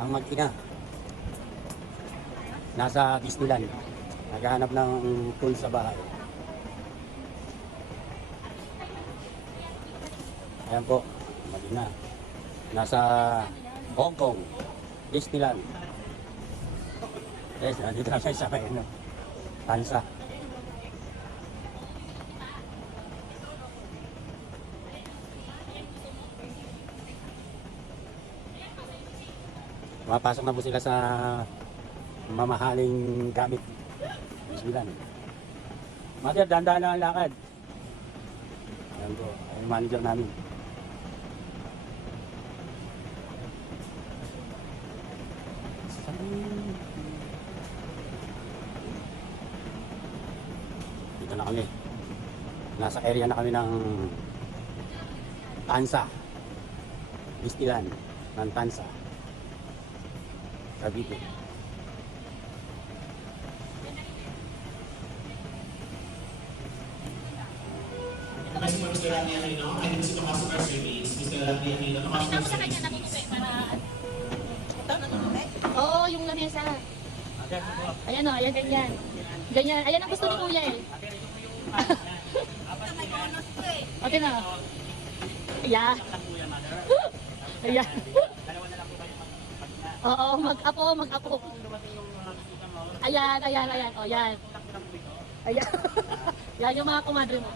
Ang mag-ina. Nasa Disneyland. Naghahanap ng pool sa bahay. Ayan po, mag-ina. Nasa Hong Kong, Disneyland. Yes, nandito na siya sa ano, Tansa. Mapasok na po sila sa mamahaling gamit. Disneyland. Mother, dahan-dahan na ang lakad. Ayan po, ay manager namin. Dito na kami. Nasa area na kami ng Tansa. Disneyland ng Tansa. Cavite. Kasi po Mr. Rami Aquino, I think ito customer service, Mr. Rami Aquino, customer Sa kanya service. nakukupi para... Oo, yung lamesa. Ayan o, ayan ganyan. Ganyan, ayan ang gusto ni Kuya eh. Okay na. Ayan. Ayan. Oo, mag-apo, mag-apo. Ayan, ayan, ayan. O, yan. Ayan. Yan yung mga kumadre mo.